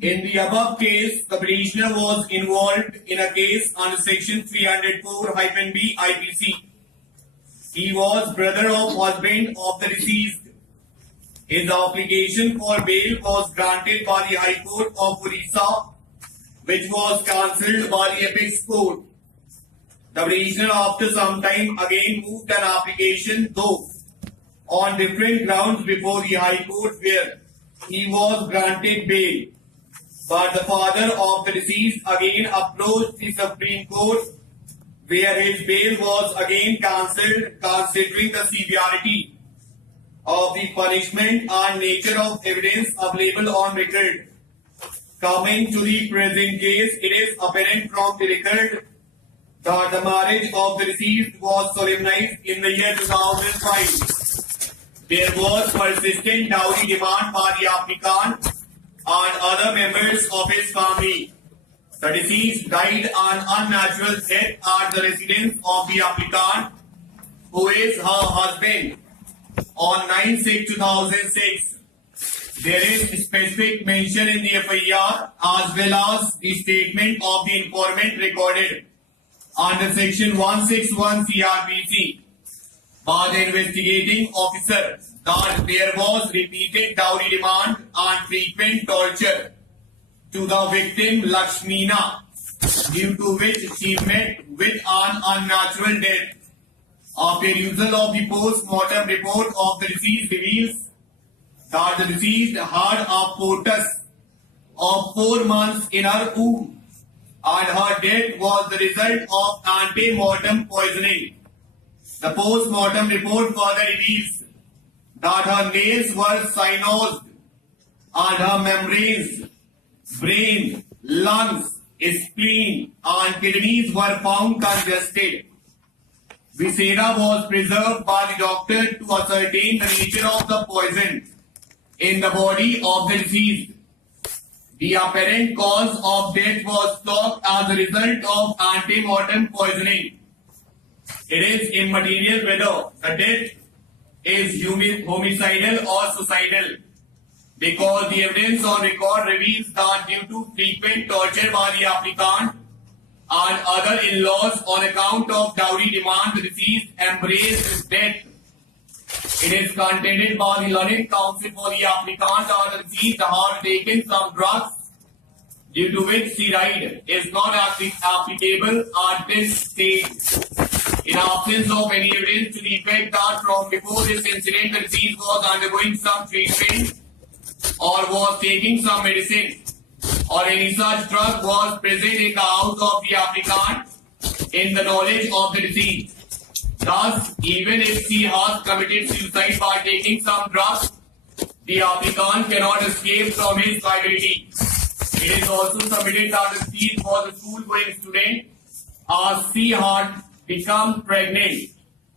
In the above case, the petitioner was involved in a case under section 304-B IPC. He was brother of husband of the deceased. His application for bail was granted by the High Court of Orissa, which was cancelled by the Apex Court. The petitioner after some time again moved an application, though on different grounds, before the High Court, where he was granted bail. But the father of the deceased again approached the Supreme Court, where his bail was again cancelled, considering the severity of the punishment and nature of evidence available on record. Coming to the present case, it is apparent from the record that the marriage of the deceased was solemnized in the year 2005. There was persistent dowry demand by the applicant and other members of his family. The deceased died an unnatural death at the residence of the applicant, who is her husband, on 9/6/2006. There is specific mention in the FIR as well as the statement of the informant recorded under section 161 CRPC by the investigating officer that there was repeated dowry demand and frequent torture to the victim Lakshmina, due to which she met with an unnatural death. A perusal of the post-mortem report of the deceased reveals that the deceased had a fetus of 4 months in her womb, and her death was the result of ante-mortem poisoning. The post-mortem report further reveals that her nails were cyanosed and her membranes, brain, lungs, spleen and kidneys were found congested. Viscera was preserved by the doctor to ascertain the nature of the poison in the body of the deceased. The apparent cause of death was thought as a result of ante-mortem poisoning. It is immaterial whether the death is homicidal or suicidal, because the evidence on record reveals that due to frequent torture by the applicant and other in-laws on account of dowry demand, the deceased embraced his death. It is contended by the learned counsel for the applicant and the deceased had taken some drugs, due to which she died, is not applicable at this stage. In absence of any evidence to the effect that from before this incident the deceased was undergoing some treatment or was taking some medicine, or any such drug was present in the house of the applicant in the knowledge of the deceased. Thus, even if she has committed suicide by taking some drugs, the applicant cannot escape from his liability. It is also submitted that the deceased was a school-going student. As she had become pregnant,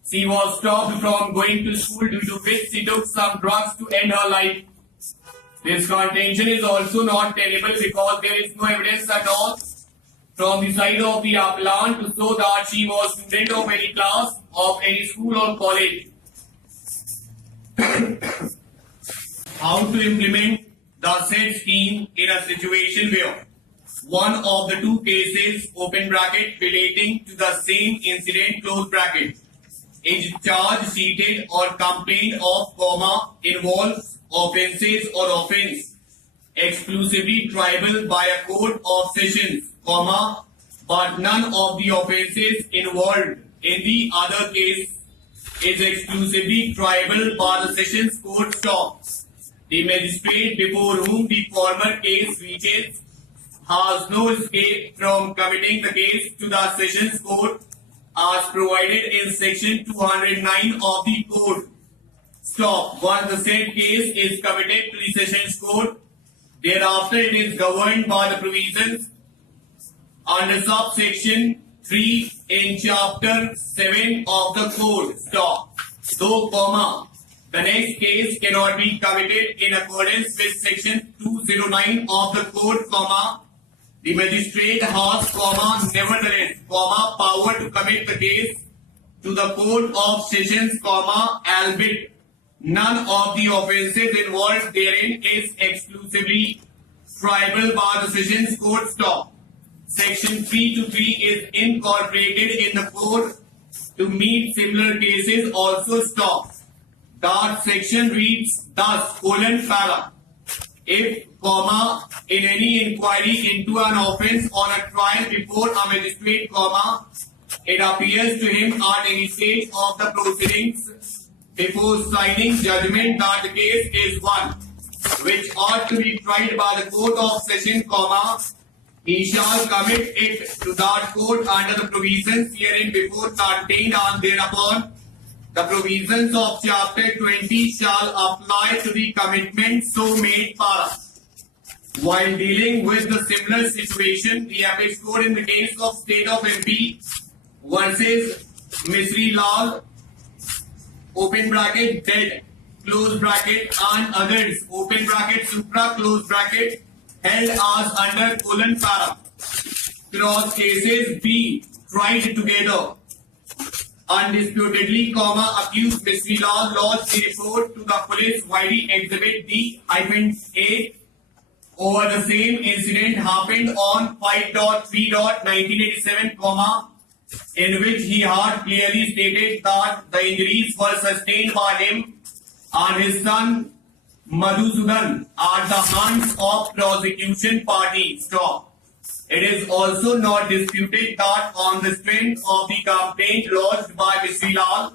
she was stopped from going to school, due to which she took some drugs to end her life. This contention is also not tenable because there is no evidence at all from the side of the applicant to show that she was a student of any class of any school or college. How to implement the said scheme in a situation where one of the two cases (open bracket) relating to the same incident (close bracket) is charge sheeted or complaint of, involves offences or offence exclusively triable by a court of sessions, but none of the offences involved in the other case is exclusively triable by the sessions court stops. The magistrate before whom the former case reaches has no escape from committing the case to the sessions court as provided in section 209 of the code. Once the said case is committed to the sessions court, thereafter it is governed by the provisions under subsection 3 in chapter 7 of the code. Though, the next case cannot be committed in accordance with section 209 of the code, the magistrate has, nevertheless, power to commit the case to the court of sessions, albeit none of the offences involved therein is exclusively Tribal Bar Decisions Court stop. Section 3 to 3 is incorporated in the code to meet similar cases also stop. That section reads thus, para. If, comma, in any inquiry into an offence on a trial before a magistrate, comma, it appears to him at any stage of the proceedings before signing judgment that the case is one which ought to be tried by the court of session, comma, he shall commit it to that court under the provisions herein before contained, and thereupon the provisions of chapter 20 shall apply to the commitment so made, para. While dealing with the similar situation, the APS code in the case of State of MP versus Misri Lal, open bracket, dead, close bracket, and others, open bracket, supra, close bracket, held as under para. Cross cases be tried together. Undisputedly, comma, accused Misri Lal lodged a report to the police YD Exhibit D-8 over the same incident happened on 5.3.1987, comma, in which he had clearly stated that the injuries were sustained by him and his son Madhusudan at the hands of prosecution party. Stop. It is also not disputed that on the strength of the complaint lodged by Misri Lal,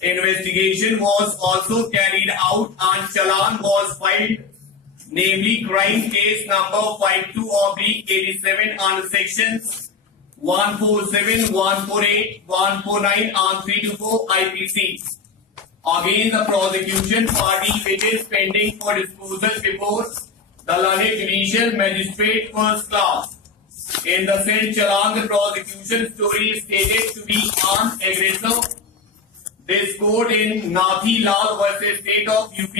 investigation was also carried out and challan was filed, namely crime case number 52/87 under sections 147, 148, 149 and 324 IPC against the prosecution party, which is pending for disposal before the learned judicial magistrate first class. In the said challan, the prosecution story is stated to be an aggressor. This court in Nathi Lal versus State of UP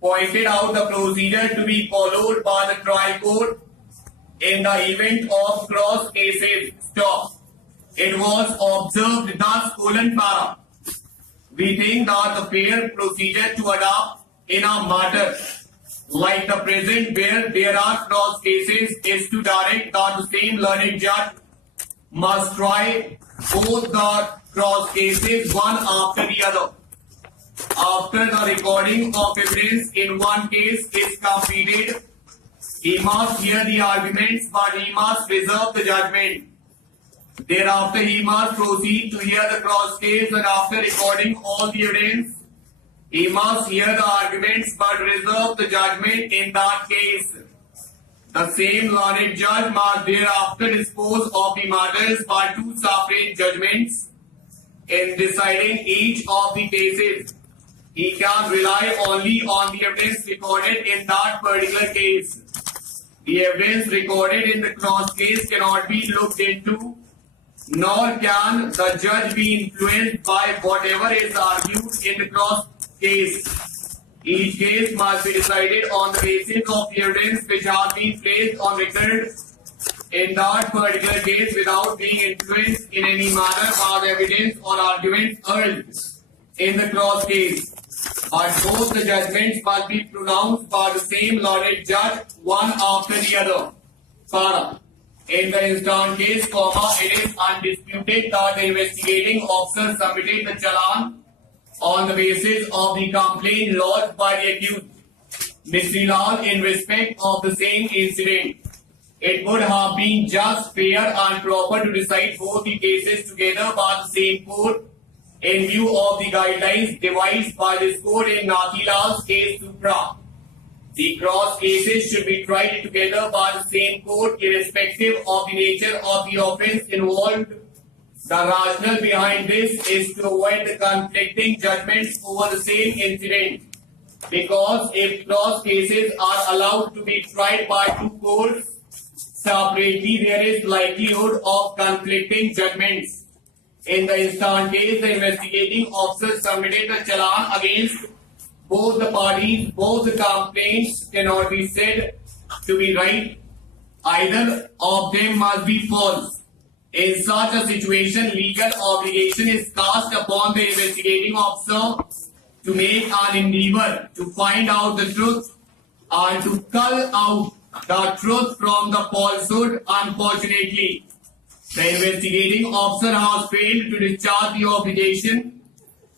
pointed out the procedure to be followed by the trial court in the event of cross cases. Stop. It was observed thus, para. We think that the fair procedure to adopt in a matter like the present where there are cross cases is to direct that the same learned judge must try both the cross cases one after the other. After the recording of evidence in one case is completed, he must hear the arguments, but he must reserve the judgment. Thereafter, he must proceed to hear the cross case, and after recording all the evidence, he must hear the arguments but reserve the judgment in that case. The same learned judge must thereafter dispose of the matters by two separate judgments. In deciding each of the cases, he can rely only on the evidence recorded in that particular case. The evidence recorded in the cross case cannot be looked into, nor can the judge be influenced by whatever is argued in the cross case. Each case must be decided on the basis of the evidence which has been placed on record in that particular case without being influenced in any manner by the evidence or arguments urged in the cross case. But both the judgments must be pronounced by the same learned judge, one after the other. Para. In the instant case, comma, it is undisputed that the investigating officer submitted the challan on the basis of the complaint lodged by the accused, Misri Lal, in respect of the same incident. It would have been just, fair and proper to decide both the cases together by the same court in view of the guidelines devised by this court in Nathi Lal's case supra. The cross cases should be tried together by the same court irrespective of the nature of the offence involved. The rationale behind this is to avoid the conflicting judgments over the same incident, because if cross cases are allowed to be tried by two courts separately, there is likelihood of conflicting judgments. In the instant case, the investigating officer submitted the challan against both the parties. Both the complaints cannot be said to be right. Either of them must be false. In such a situation, legal obligation is cast upon the investigating officer to make an endeavor to find out the truth and to cull out the truth from the falsehood. Unfortunately, the investigating officer has failed to discharge the obligation,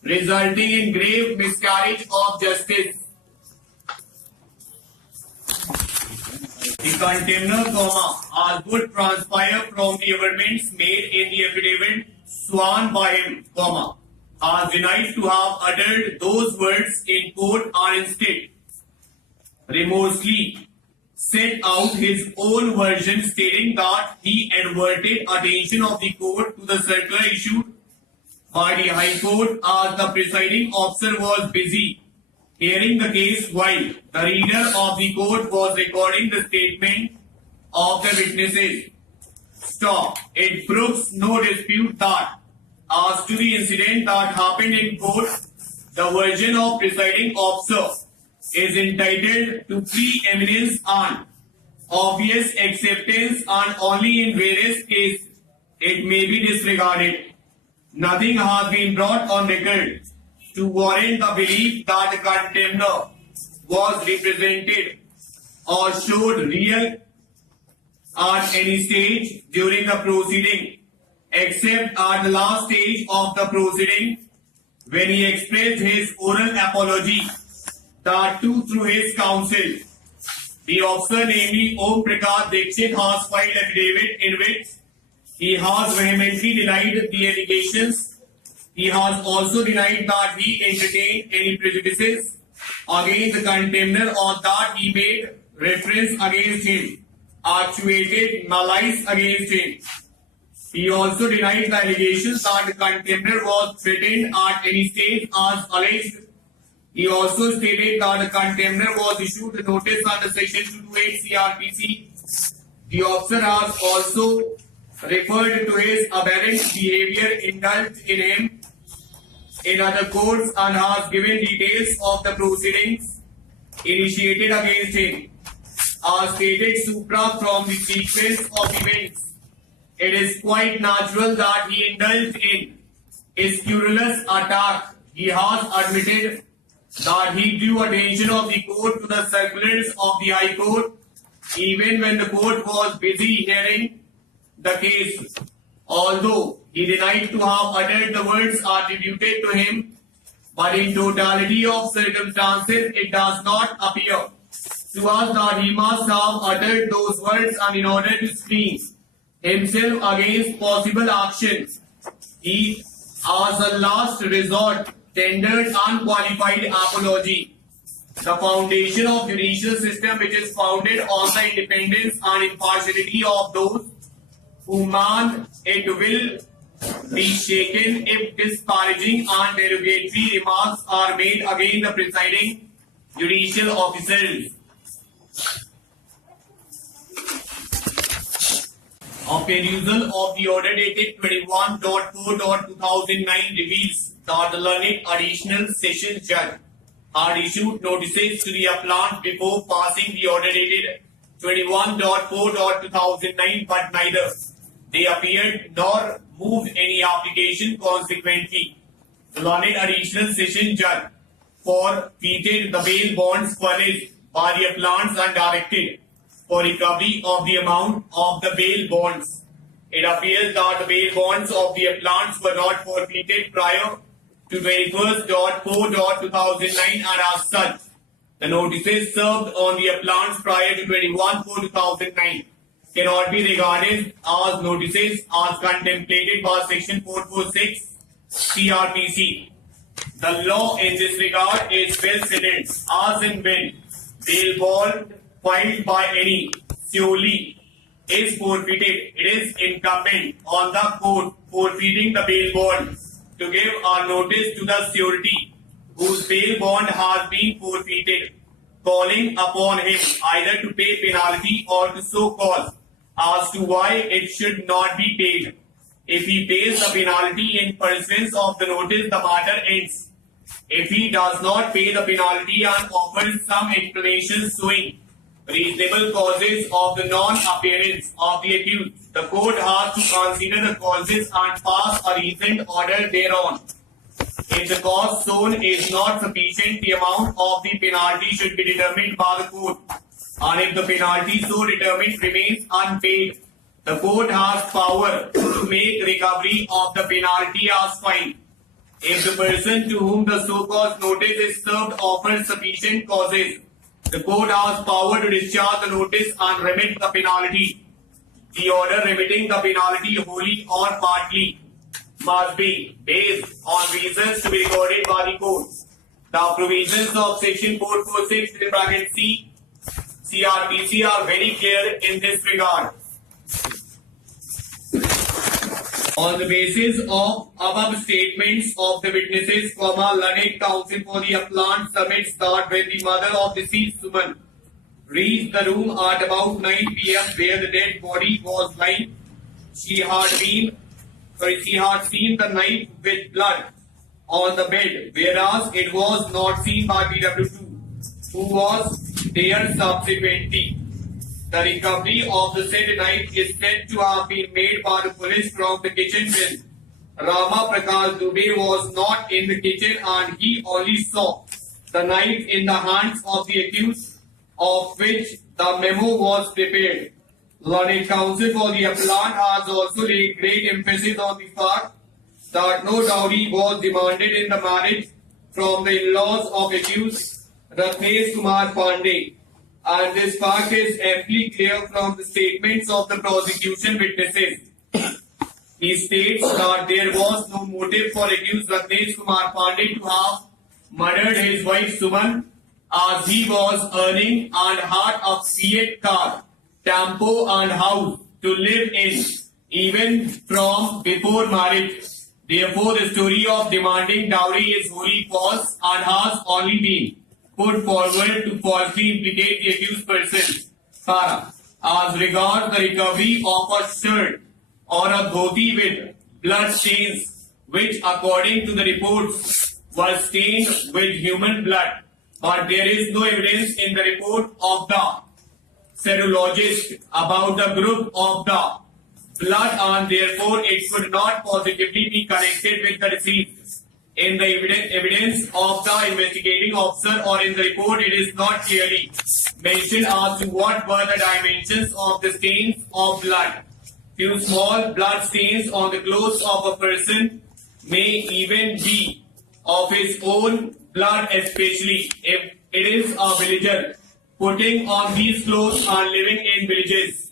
resulting in grave miscarriage of justice. The contemner, as would transpire from the averments made in the affidavit sworn by him, has denied to have uttered those words in court and instead remorselessly set out his own version stating that he adverted attention of the court to the circular issued by the High Court as the presiding officer was busy hearing the case while the reader of the court was recording the statement of the witnesses. Stop. It proves no dispute that as to the incident that happened in court, the version of presiding officer is entitled to preeminence and obvious acceptance, and only in various cases it may be disregarded. Nothing has been brought on record to warrant the belief that the contemner was represented or showed real at any stage during the proceeding, except at the last stage of the proceeding when he expressed his oral apology, that too through his counsel. The officer, namely Om Prakash Dixit, has filed affidavit in which he has vehemently denied the allegations. He has also denied that he entertained any prejudices against the contemner or that he made reference against him, actuated malice against him. He also denied the allegations that the contemner was threatened at any stage as alleged. He also stated that the contemner was issued a notice under Section 228 CRPC. The officer has also referred to his aberrant behavior indulged in him in other courts and has given details of the proceedings initiated against him. As stated supra from the sequence of events, it is quite natural that he indulged in a scurrilous attack. He has admitted that he drew attention of the court to the circulars of the High Court even when the court was busy hearing the case. Although he denied to have uttered the words attributed to him, but in totality of circumstances it does not appear to us that he must have uttered those words, and in order to screen himself against possible actions, he, as a last resort, tendered unqualified apology. The foundation of judicial system, which is founded on the independence and impartiality of those who man it, will be shaken if disparaging and derogatory remarks are made against the presiding judicial officers. A perusal of the order dated 21.4.2009 reveals that the learned additional sessions judge had issued notices to the appellant before passing the order dated 21.4.2009, but neither they appeared nor moved any application. Consequently, the learned additional session judge forfeited the bail bonds furnished by the appellants and directed for recovery of the amount of the bail bonds. It appears that the bail bonds of the appellants were not forfeited prior to 21.4.2009, and as such, the notices served on the appellants prior to 21.4.2009 cannot be regarded as notices as contemplated by Section 446 CRPC. The law in this regard is well settled, as and when bail bond filed by any surely is forfeited, it is incumbent on the court forfeiting the bail bond to give a notice to the surety whose bail bond has been forfeited, calling upon him either to pay penalty or to show cause as to why it should not be paid. If he pays the penalty in pursuance of the notice, the matter ends. If he does not pay the penalty and offers some explanation showing reasonable causes of the non-appearance of the accused, the court has to consider the causes and pass a reasoned order thereon. If the cause shown is not sufficient, the amount of the penalty should be determined by the court. and if the penalty so determined remains unpaid, the court has power to make recovery of the penalty as fine. If the person to whom the so-called notice is served offers sufficient causes, the court has power to discharge the notice and remit the penalty. The order remitting the penalty wholly or partly must be based on reasons to be recorded by the court. The provisions of section 446 in bracket C CRPC are very clear in this regard. On the basis of above statements of the witnesses, learned counsel for the appellant submits that when the mother of deceased woman reached the room at about 9 p.m. where the dead body was lying, she had seen the knife with blood on the bed, whereas it was not seen by BW2, who was there subsequently. The recovery of the said knife is said to have been made by the police from the kitchen when Rama Prakash Dubey was not in the kitchen and he only saw the knife in the hands of the accused, of which the memo was prepared. Learned counsel for the appellant has also laid great emphasis on the fact that no dowry was demanded in the marriage from the in-laws of accused Ratnesh Kumar Pandey. And this fact is amply clear from the statements of the prosecution witnesses. He states that there was no motive for accused Ratnesh Kumar Pandey to have murdered his wife Suman, as he was earning and had a Fiat car, tempo and house to live in, even from before marriage. Therefore, the story of demanding dowry is wholly false and has only been put forward to falsely implicate the accused person. Para. As regards the recovery of a shirt or a dhoti with blood stains, which according to the reports were stained with human blood, but there is no evidence in the report of the serologist about the group of the blood, and therefore it could not positively be connected with the deceased. In the evidence of the investigating officer or in the report, it is not clearly mentioned as to what were the dimensions of the stains of blood. Few small blood stains on the clothes of a person may even be of his own blood, especially if it is a villager putting on these clothes and living in villages.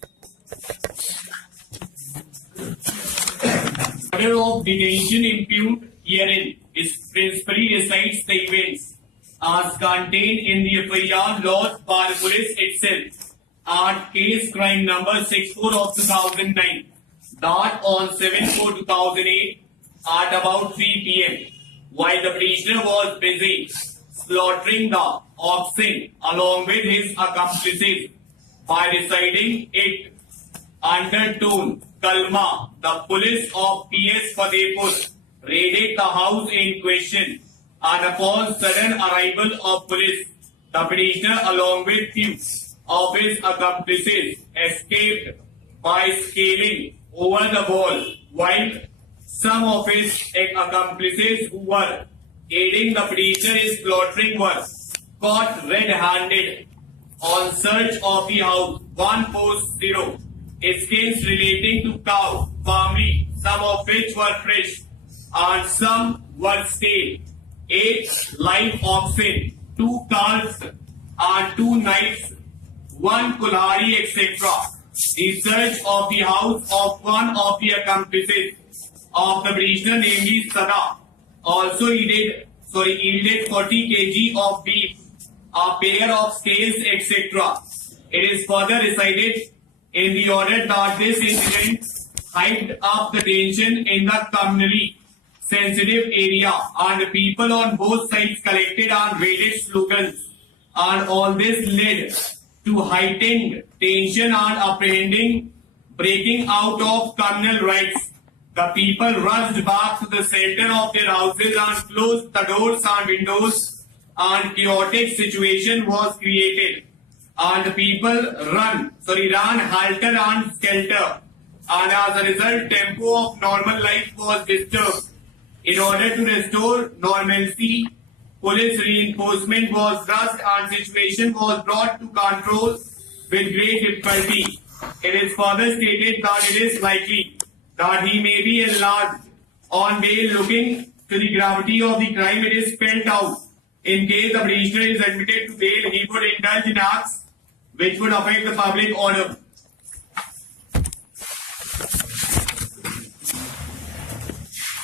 Order of detention impugned herein is principally recites the events as contained in the FIR lodged by the police itself at case crime number 64 of 2009, that on 7/4/2008 at about 3 p.m. while the prisoner was busy slaughtering the oxen along with his accomplices by reciting it undertone Kalma, the police of PS Fatehpur raided the house in question, and upon sudden arrival of police, the prisoner along with few of his accomplices escaped by scaling over the wall, while some of his accomplices who were aiding the prisoner in slaughtering were caught red-handed. On search of the house, 140 skins relating to cow farming, some of which were fresh and some were stale, 8 live oxen, 2 calves and 2 knives, 1 kulhari, etc. The search of the house of one of the accomplices of the prisoner, namely Sada, also yielded 40 kg of beef, a pair of scales, etc. It is further recited in the order that this incident hyped up the tension in the communally sensitive area, and people on both sides collected and raided slogans, and all this led to heightened tension and apprehending breaking out of communal rights. The people rushed back to the center of their houses and closed the doors and windows, and chaotic situation was created. And the people ran halter and skelter, and as a result, tempo of normal life was disturbed. In order to restore normalcy, police reinforcement was rushed and situation was brought to control with great difficulty. It is further stated that it is likely that he may be enlarged on bail. Looking to the gravity of the crime, it is spelled out. In case the prisoner is admitted to bail, he would indulge in acts which would affect the public order.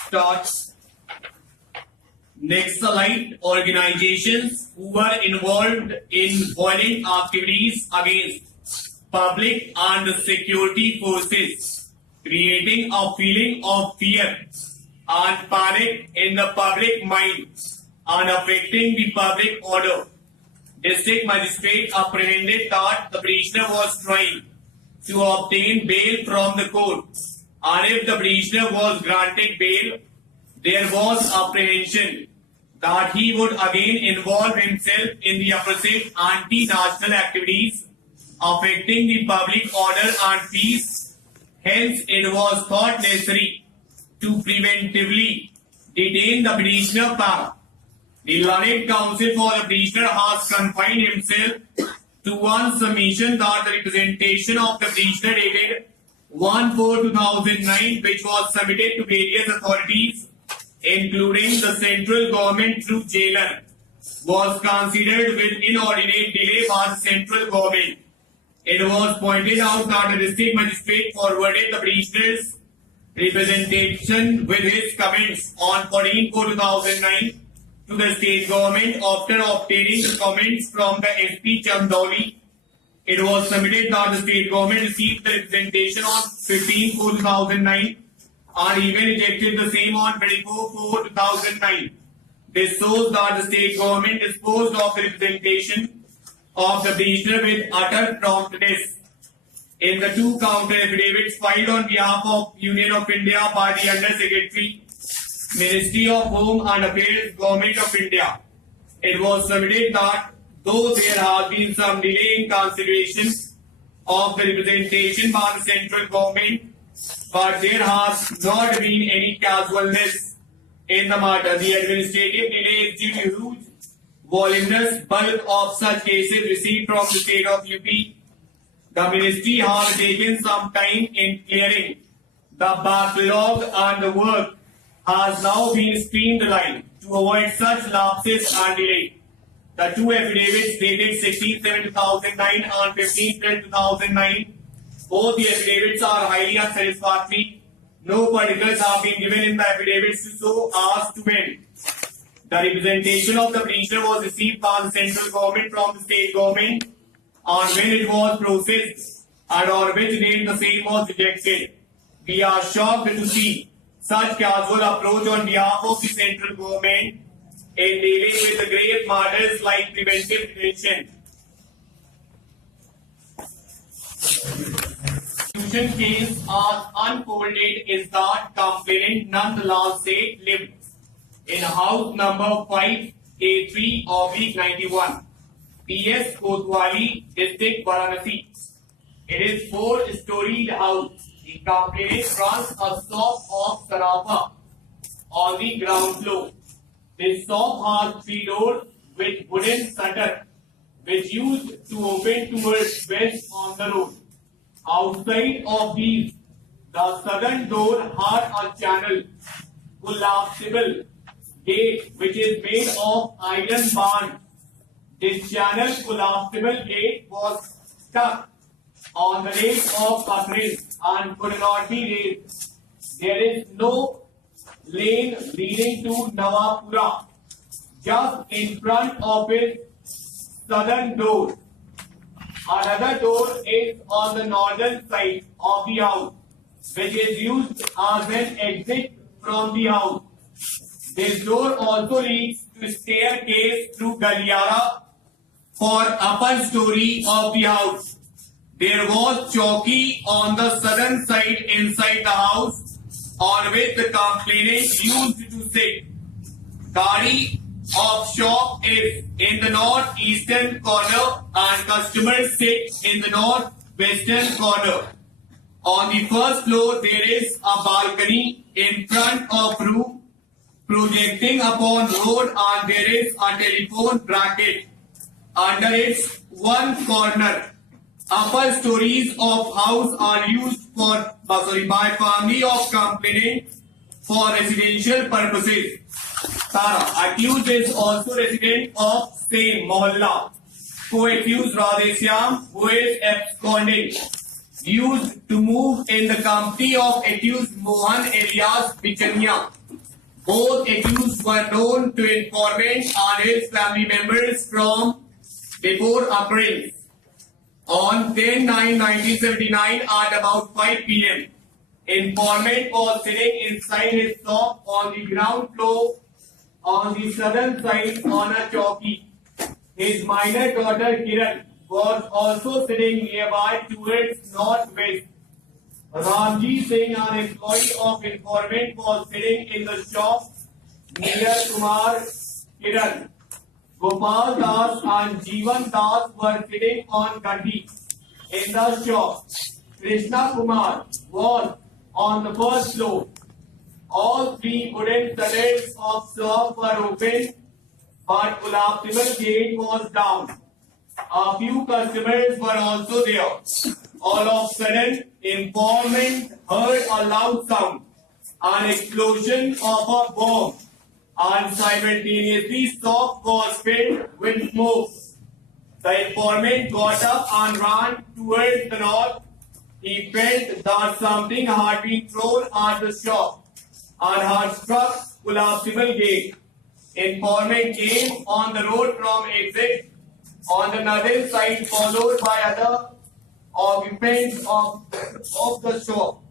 Start. Naxalite organizations who were involved in violent activities against public and security forces, creating a feeling of fear and panic in the public mind and affecting the public order. District magistrate apprehended that the prisoner was trying to obtain bail from the court, and if the prisoner was granted bail, there was apprehension that he would again involve himself in the opposite anti-national activities affecting the public order and peace. Hence, it was thought necessary to preventively detain the prisoner back. The learned counsel for the prisoner has confined himself to one submission that the representation of the prisoner dated 1/4/2009, which was submitted to various authorities, including the central government through jailer, was considered with inordinate delay by the central government. It was pointed out that the district magistrate forwarded the prisoner's representation with his comments on 14/4/2009 to the state government. After obtaining the comments from the SP Chandauli, it was submitted that the state government received the representation on 15/4/2009 and even rejected the same on 24/4/2009. This shows that the state government disposed of the representation of the prisoner with utter promptness. In the two counter affidavits filed on behalf of Union of India by the Under Secretary, Ministry of Home and Affairs, Government of India, it was submitted that though there has been some delay in consideration of the representation by the central government, but there has not been any casualness in the matter. The administrative delay is due to huge voluminous bulk of such cases received from the state of UP. The ministry has taken some time in clearing the backlog and the work has now been streamlined to avoid such lapses and delay. The two affidavits dated 16/7/2009 and 15/10/2009. Both the affidavits are highly unsatisfactory. No particulars have been given in the affidavits so as to when the representation of the prisoner was received by the central government from the state government and when it was processed and on which date the same was rejected. We are shocked to see such casual approach on behalf of the central government in dealing with the grave matters like preventive detention. The case as unfolded is that complainant Nandlal Seth lived in house number 5A3/91, PS Kotwali, district Varanasi. It is 4-storied house. The complainant runs a shop of Sarafa on the ground floor. This shop has 3 doors with wooden shutter, which used to open towards west on the road. Outside of these, the southern door had a channel collapsible gate which is made of iron bars. This channel collapsible gate was stuck on the leg of Catherine and could not be raised. There is no lane leading to Nawapura. Just in front of its southern door, another door is on the northern side of the house, which is used as an exit from the house. This door also leads to staircase through Galiara for upper story of the house. There was chowki on the southern side inside the house on which the complainant used to sit. Gadi of shop is in the northeastern corner and customers sit in the northwestern corner. On the first floor there is a balcony in front of room projecting upon road and there is a telephone bracket under its one corner. Upper stories of house are used by family of complainant for residential purposes. Tara, accused is also resident of same mohalla. Co-accused Radheshyam, who is absconding, used to move in the company of accused Mohan alias Bichania. Both accused were known to informant and his family members from before appearance. On 10/9/1979 at about 5 p.m., informant was sitting inside his shop on the ground floor on the southern side on a chowki. His minor daughter Kiran was also sitting nearby towards northwest. Ramji Singh, an employee of informant, was sitting in the shop near Kumar Kiran. Gopal Das and Jeevan Das were sitting on Gandhi in the shop. Krishna Kumar was on the first floor. All three wooden shutters of shop were open, but collapsible gate was down. A few customers were also there. All of a sudden, informant heard a loud sound, an explosion of a bomb, and simultaneously shop was filled with smoke. The informant got up and ran towards the north. He felt that something had been thrown at the shop and had struck collapsible gate. Informant came on the road from exit on the northern side, followed by other occupants of the shop.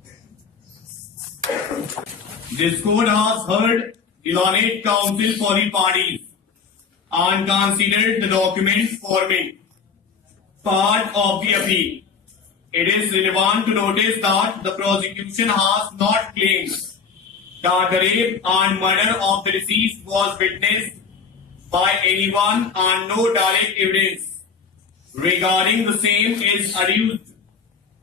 This court has heard the learned counsel for the parties and considered the documents forming part of the appeal. It is relevant to notice that the prosecution has not claimed that the rape and murder of the deceased was witnessed by anyone and no direct evidence regarding the same is adduced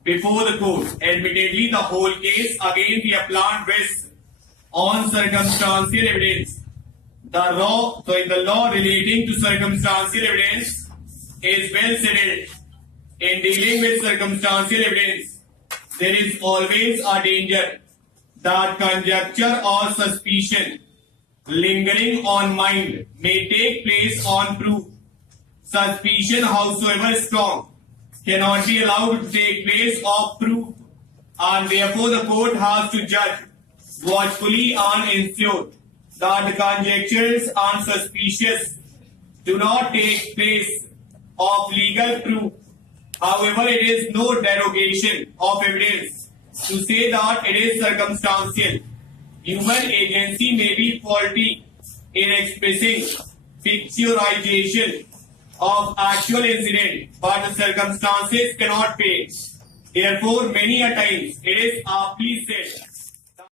before the court. Admittedly, the whole case against the appellant rests on circumstantial evidence. The law relating to circumstantial evidence is well settled. In dealing with circumstantial evidence, there is always a danger that conjecture or suspicion lingering on mind may take place on proof. Suspicion, howsoever strong, cannot be allowed to take place of proof, and therefore the court has to judge watchfully and ensure that the conjectures and suspicions do not take place of legal proof. However, it is no derogation of evidence to say that it is circumstantial. Human agency may be faulty in expressing picturization of actual incident, but the circumstances cannot fail. Therefore, many a times it is aptly said